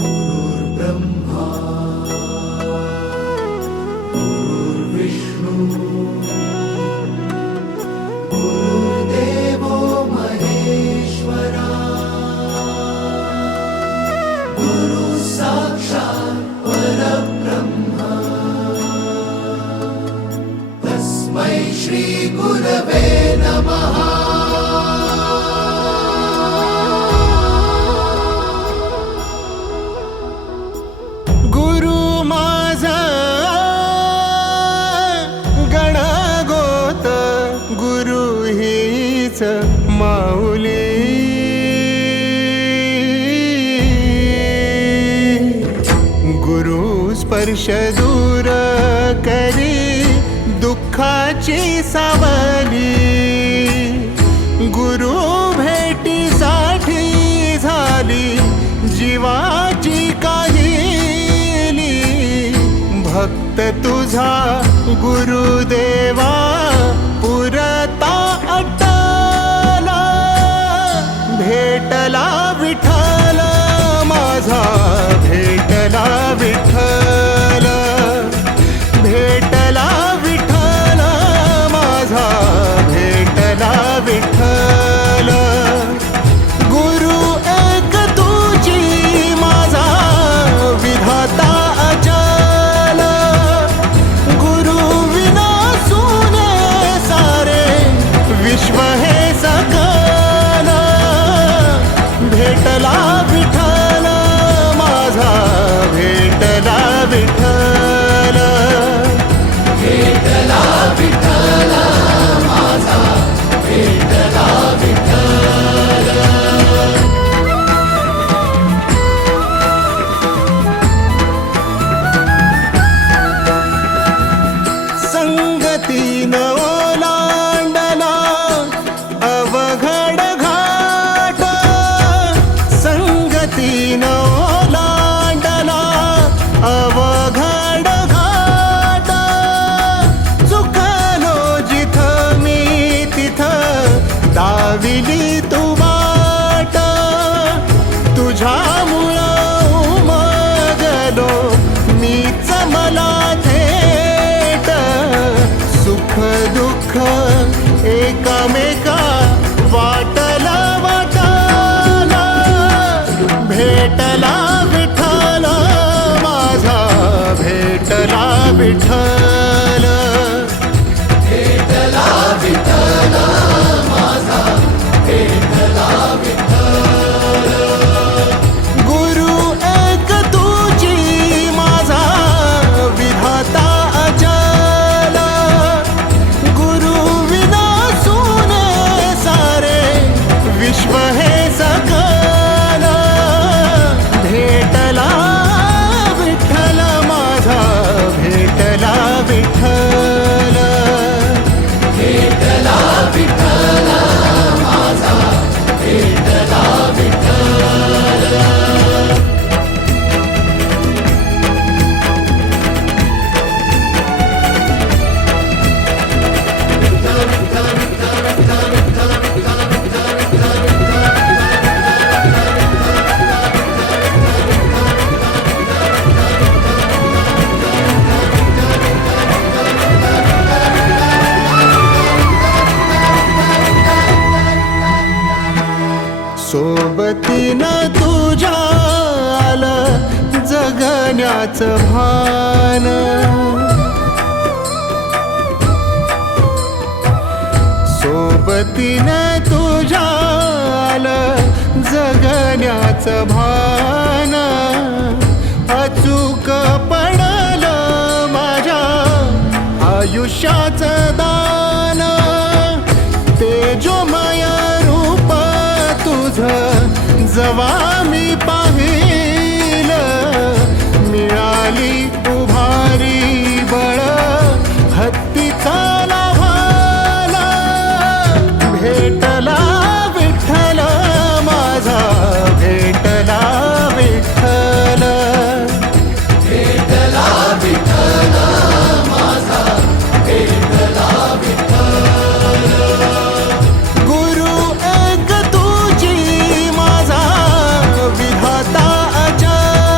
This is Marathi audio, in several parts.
गुरुर्ब्रह्मा गुरुर्विष्णू गुरुर्देवो महेश्वरा गुरु साक्षात् परब्रह्म तस्मै श्री गुरवे नमः। माऊली गुरु स्पर्श दूर करी दुःखाची सावली, गुरु भेटीसाठी झाली जीवाची काहिली। भक्त तुझा गुरुदेवा पुरता भेटला विठ्ठल माझा, भेटला विठ्ठल, भेटला विठ्ठल माझा, भेटला विठ्ठल। गुरु एक तुझी माझा विधाता अचल, गुरु विना सुने सारे विश्व हे सकल। भेटला विठ्ठल माझा, भेटला विठ्ठल, भेटला विठ्ठल माझा, भेटला विठ्ठल। संगतीन ओलांडला अवघड घाट, संगतीन ओलांडला अवघड घाट। चुकलो जिथं मी तिथं दाविली तू वाट, तुझ्यामुळं उमगलो मीच मला थेट। सुख दुःख एकामेका वाटला वाटला, भेटला विठ्ठल माझा, भेटला विठ्ठल, भेटला विठ्ठल माझा, भेटला विठ्ठल। गुरु एक तुझी माझा विधाता अचल, गुरु विना सुने सारे विश्व हे सकल। भेटला विठ्ठल माझा, भेटला विठ्ठल, भेटला विठ्ठल माझा, भेटला विठ्ठल। सोबतीनं तुझ्या आलं जगण्याचं भान, सोबतीनं तुझ्या आलं जगण्याचं भान। अचूक पडलं माझ्या आयुष्याचं दान, तेजोमय रूप तुझं जवा मी पाहिलं, मिळाली उभारी बळ हत्तीचा लाव्हाला। भेटला विठ्ठल माझा, भेटला विठ्ठल, भेटला विठ्ठल माझा, भेटला विठ्ठल। गुरु एक तुझी माझा विधाता अचल,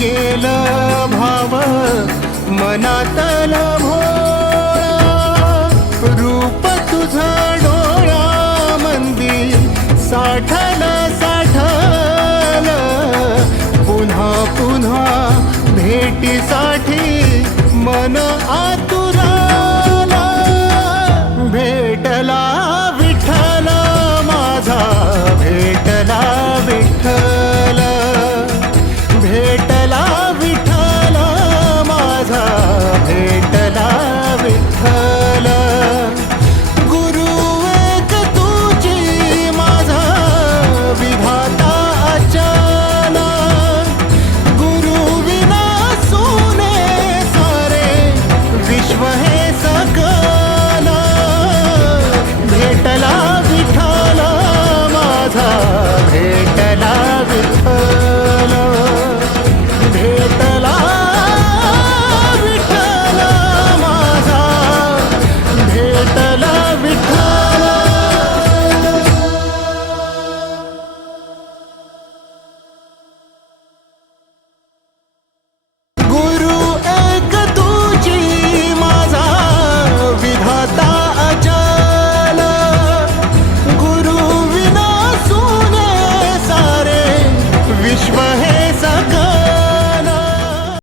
गेलं भाव मनातल भोळा रूप तुझं डोळ्यामंदी साठल साठल पुन्हा पुन्हा भेटीसाठी मन आज